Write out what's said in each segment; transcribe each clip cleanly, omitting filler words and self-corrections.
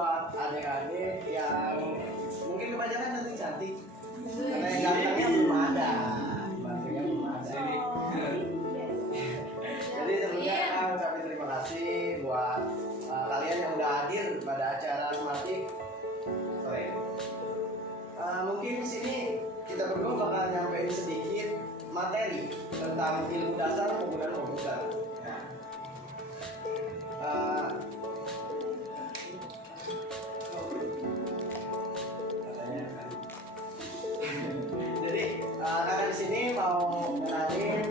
buat adik-adik yang mungkin kebanyakan cantik-cantik. Karena yang gantengnya belum ada. Gantengnya belum ada. Jadi sebelumnya aku ucapin terima kasih buat kalian yang udah hadir pada acara Smartik sore. Mungkin di sini kita berdua bakal nyampein sedikit materi tentang ilmu dasar penggunaan komputer. Jadi kakak di sini mau kenalin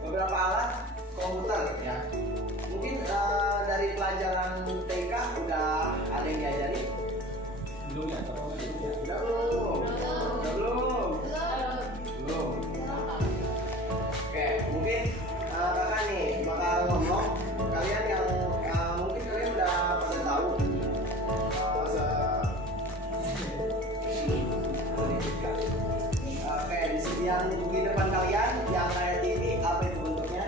beberapa alat komputer ya. Mungkin dari pelajaran TK udah ada yang diajarin? Belum ya? Udah belum? Belum. Oke, mungkin kakak nih bakal ngomong kalian yang mungkin kalian udah pada tahu. Oke, di sini yang di depan kalian yang kayak TV, apa itu bentuknya?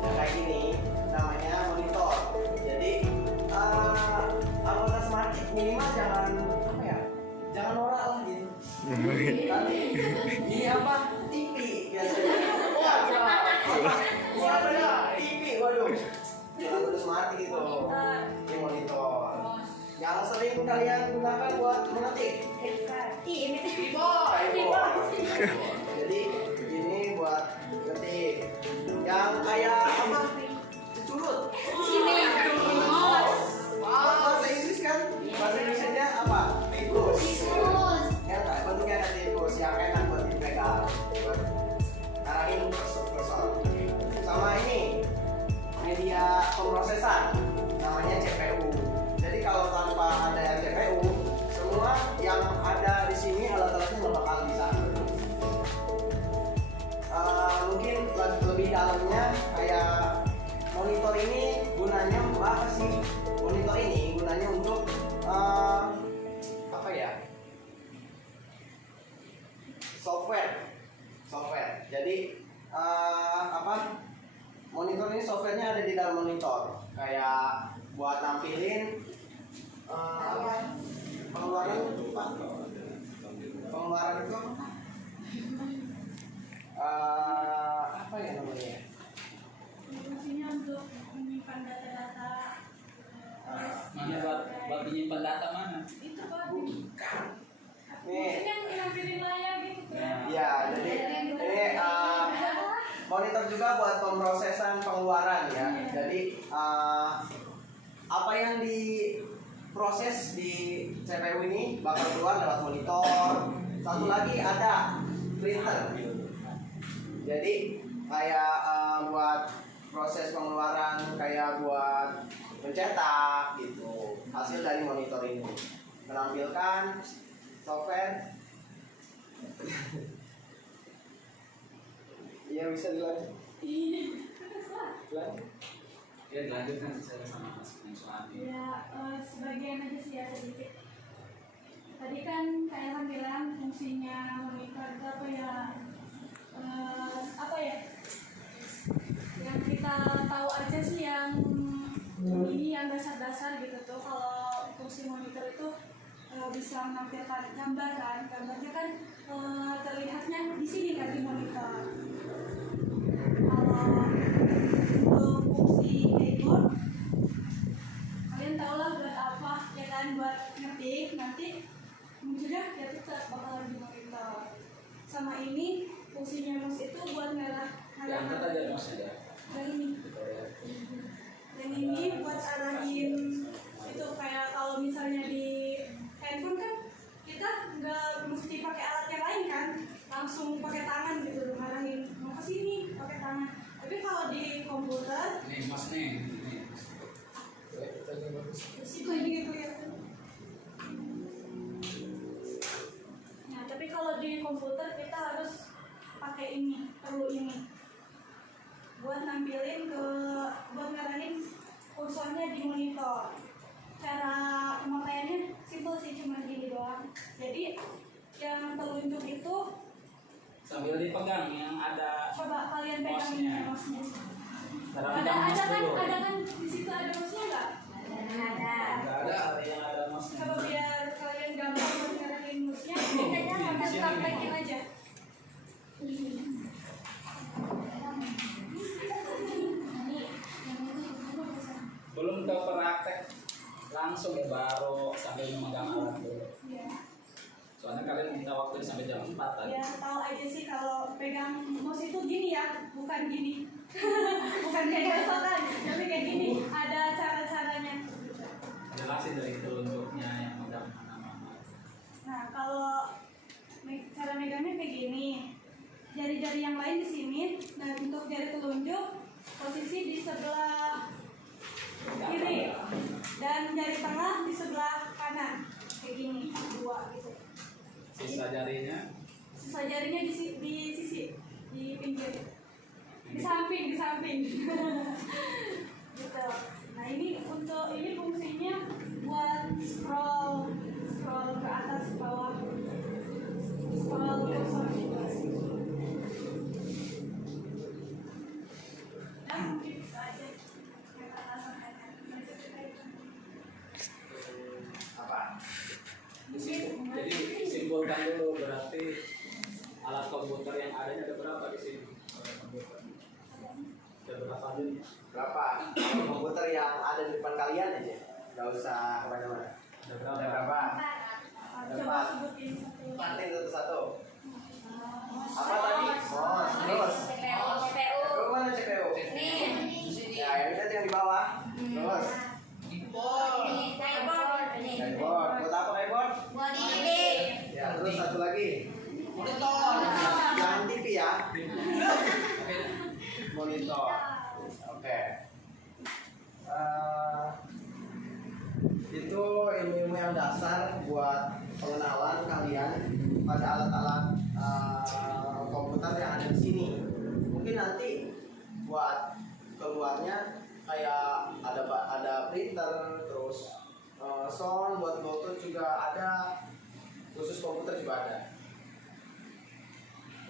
Nah, kayak gini namanya monitor. Jadi anggota Smartik minimal jangan apa ya? Jangan norak lah gitu. Ini apa? TV biasanya. Wah, benar. TV, waduh. Jangan terus mati gitu. Ini monitor. Yang sering kalian gunakan buat mengetik. Keyboard. Jadi ini buat ngetik. Yang kayak apa? Curut. Bahasa Inggris kan? Bahasa Indonesia apa? Tikus. Yang kayak bentuknya ada tikus yang enak buat dipegang. Buat ngarahin kursor. Sama ini media pemrosesan namanya CPU. Jadi kalau tanpa ada CPU, semua yang ada di sini alat-alatnya nggak bakal bisa. Mungkin lebih dalamnya kayak monitor ini gunanya untuk apa sih? Monitor ini gunanya untuk apa ya? Software. Jadi apa? Monitor ini softwarenya ada di dalam monitor. Kayak buat nampilin pengeluaran itu apa? Apa ya namanya? Fungsinya untuk menyimpan data-data. Mana buat menyimpan data mana? Itu Pak. Bukan. Ini yang nampilin layar gitu kan. Ya, jadi ini monitor juga buat pemrosesan pengeluaran ya. Jadi apa yang diproses di CPU ini bakal keluar lewat monitor. Satu lagi ada printer. Jadi kayak buat proses pengeluaran, kayak buat mencetak gitu. Hasil dari monitor ini menampilkan software. Iya, bisa dilanjut. Ya dilanjutkan saya sama Mas Suami. Ya, sebagian aja sih ya sedikit. Tadi kan kayak kan bilang fungsinya monitor itu apa ya? Apa ya? Yang kita tahu aja sih yang ini yang dasar-dasar gitu tuh. Kalau fungsi monitor itu bisa menampilkan gambar kan, gambarnya kan terlihatnya di sini kan di monitor. Kalau untuk fungsi keyboard, kalian tau lah buat apa ya kan, buat ngetik nanti munculnya ya tetap bakalan di monitor. Sama ini fungsinya mouse itu buat Angkat aja mouse-nya. dan ini buat arahin itu, kayak kalau misalnya di handphone kan kita nggak mesti pakai alat yang lain kan, langsung pakai tangan gitu ngarahin mau ke sini pakai tangan. Tapi kalau di komputer Nih mas nih. situ ini gitu ya. Nah tapi kalau di komputer kita harus pakai ini, perlu ini buat nampilin buat ngarahin kursornya di monitor. Cara pemakaiannya simpel sih, cuma gini doang. Jadi yang telunjuk itu Sambil dipegang yang ada. coba kalian yang pegang ini mouse-nya. Sekarang Ada mouse kan dulu. di situ ada mouse-nya nggak? Nggak ada yang ada mouse-nya. Kalau biar kalian gampang ngarahin mouse-nya, Di kita sini. praktekin aja. Belum ke praktek langsung ya, baru sambil memegang alat dulu. Iya. Soalnya kalian minta waktu sampai jam 4 tadi. Ya tahu aja sih kalau pegang mouse itu gini ya, bukan gini. Bukan kayak gesokan, tapi kayak gini. Ada cara-caranya. Jelasin dari telunjuknya yang megang mana-mana. Nah, kalau cara megangnya kayak gini. Jari-jari yang lain di sini. Nah, untuk jari telunjuk posisi di sebelah kiri dan jari tengah di sebelah kanan. Kayak gini, dua gitu. Sisa jarinya Sisa jarinya di sisi, di pinggir. Di samping. Gitu. Nah, ini fungsinya buat scroll ke atas ke bawah. Scroll cursor juga. Ya, mungkin bisa aja. Apa? jadi simpulkan dulu, berarti alat komputer yang ada berapa di sini? Alat komputer. Ada berapa unit? Berapa? Kalau komputer yang ada di depan kalian aja, nggak usah kemana-mana. Ada Ada berapa? berapa? Coba sebutin satu. Sebutin satu-satu. Apa tadi? Mouse. Terus. CPU mana CPU? Ya, yang lihat yang di bawah. Terus. Keyboard. Buat apa keyboard? Ya, terus satu lagi. Jangan TV ya. Monitor. Oke. Itu ilmu-ilmu yang dasar buat pengenalan kalian pada alat-alat komputer yang ada di sini. Mungkin nanti buat keluarnya kayak ada printer, terus sound buat Bluetooth juga ada, khusus komputer juga ada.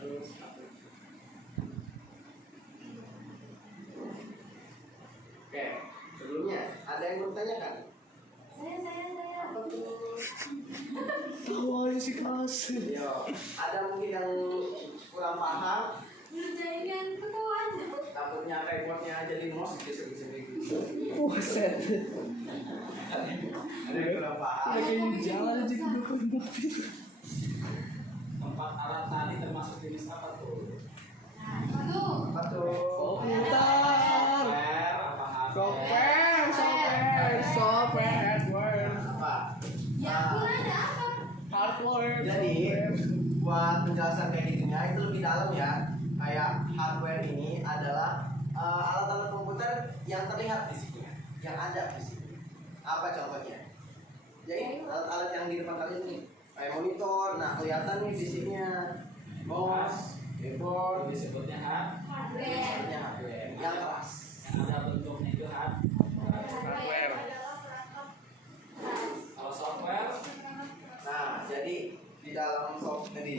Terus oke, sebelumnya ada yang mau tanyakan? Apa tuh? Awalnya si kelas. Yo, ada mungkin yang kurang paham, Ngerjain yang ketawa aja. takutnya keyboardnya jadi mouse geser-geser gitu. Buset. Ada yang kurang paham. Lagi jalan aja ke depan mobil. Tempat alat tadi termasuk jenis apa tuh? Apa tuh? Komputer. Software, apa Software, hardware. Apa? Ya, ada apa? Hardware. Jadi buat penjelasan kayak gitunya itu lebih dalam ya. Kayak hardware ini adalah alat-alat komputer yang terlihat fisiknya, yang ada fisiknya. Apa contohnya? Jadi alat-alat yang di depan kalian ini kayak monitor, nah kelihatan nih fisiknya, mouse, keyboard, Itu disebutnya fisiknya hardware yang keras. yang ada bentuknya itu Hardware. Kalau software Nah, jadi di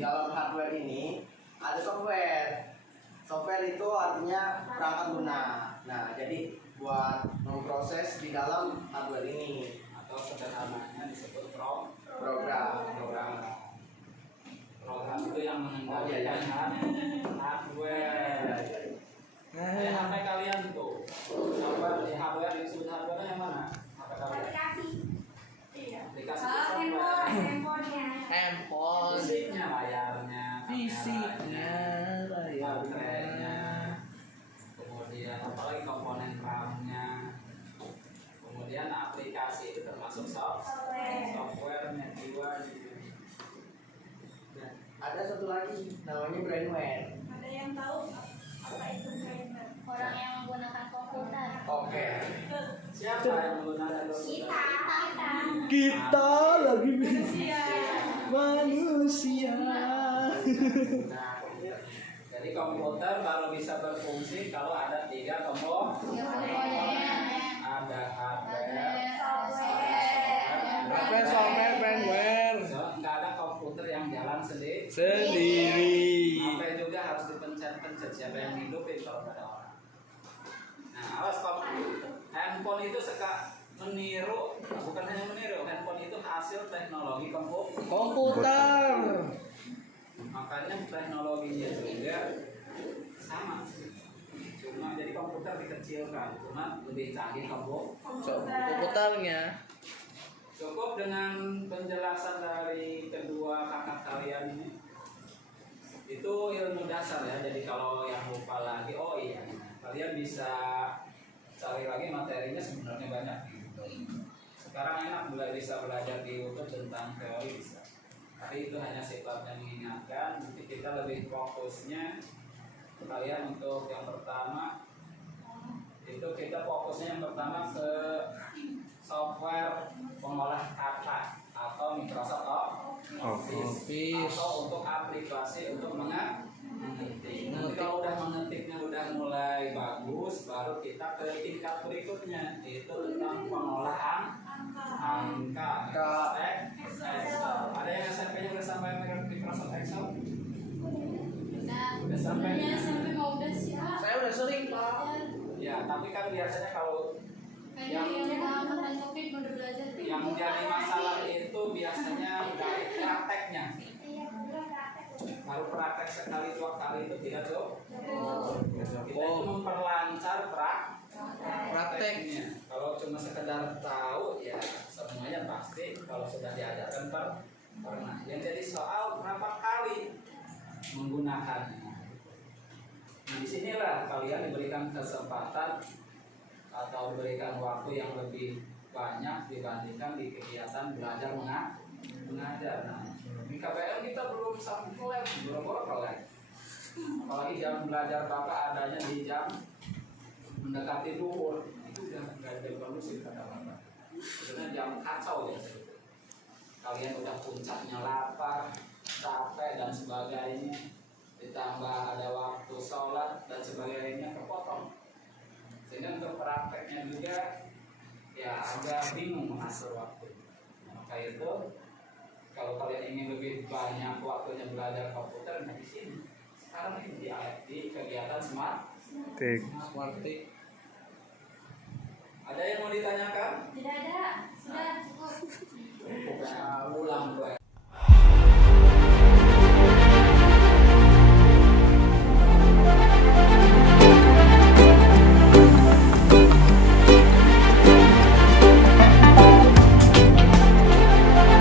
dalam hardware ini ada software. Software itu artinya perangkat lunak. Nah, jadi buat memproses di dalam hardware ini atau sederhananya disebut program. program itu yang mengendalikan hardware. Kayak HP kalian tuh, software di hardware disebut hardware yang mana? HP kalian? Iya. Aplikasi itu software. Handphonenya. Handphone. Fisiknya, layarnya, Fisiknya, baterainya, kemudian apalagi komponen RAM-nya, kemudian aplikasi itu termasuk software-nya jiwa gitu. Dan Ada satu lagi namanya brainware. Ada yang tahu apa itu brainware? Orang yang menggunakan komputer. Oke. siapa yang menggunakan komputer? Kita lagi Manusia. manusia. Nah, Jadi komputer baru bisa berfungsi kalau ada 3 komponen. Ada hardware, Hardware, software, firmware. Nggak ada komputer yang jalan sendiri. Sendiri. HP juga harus dipencet-pencet. Siapa siapa yang hidupin kalau nggak ada orang. Nah, awas kalau handphone itu meniru, bukan hanya meniru, handphone itu hasil teknologi Komputer. makanya teknologinya juga sama. Cuma jadi komputer dikecilkan, cuma lebih canggih Komputernya. Cukup dengan penjelasan dari kedua kakak kalian ini. Itu ilmu dasar ya. Jadi kalau yang lupa lagi, oh iya, kalian bisa cari lagi materinya sebenarnya banyak. Sekarang enak mulai bisa belajar di YouTube tentang teori bisa. Tapi itu hanya sifatnya mengingatkan. Nanti kita lebih fokusnya kalian untuk yang pertama itu kita fokusnya yang pertama ke software pengolah kata atau Microsoft Office atau untuk aplikasi untuk mengetik. Nanti kalau udah mengetiknya udah mulai bagus, baru kita ke tingkat berikutnya yaitu tentang pengolahan angka Excel. Ada yang SMP-nya udah sampai Microsoft Excel? Udah sampai? Ya, sampai mau udah sih, Pak. Saya udah sering, Pak. Ya, tapi kan biasanya kalau Kayaknya yang makan kopi udah belajar. yang jadi masalah itu biasanya dari prakteknya. Baru praktek sekali dua kali itu tidak cukup. Kita itu memperlancar prakteknya. Kalau cuma sekedar tahu ya semuanya pasti. Kalau sudah diajarkan pernah. Yang jadi soal berapa kali menggunakannya. Nah, disinilah kalian diberikan kesempatan atau diberikan waktu yang lebih banyak dibandingkan di kegiatan belajar mengajar. Nah, di KBL kita belum sampai lab, belum lab. Apalagi jam belajar Bapak adanya di jam mendekati duhur, itu udah nggak ada evolusi kata Bapak. Sebenarnya jam kacau ya. Kalian udah puncaknya lapar, capek dan sebagainya, ditambah ada waktu sholat dan sebagainya kepotong. Sehingga untuk prakteknya juga ya agak bingung mengatur waktu. Maka itu kalau kalian ingin lebih banyak waktunya belajar komputer, nah di sini sekarang ini di kegiatan smart tik. Ada yang mau ditanyakan? Tidak ada, sudah cukup. Ulang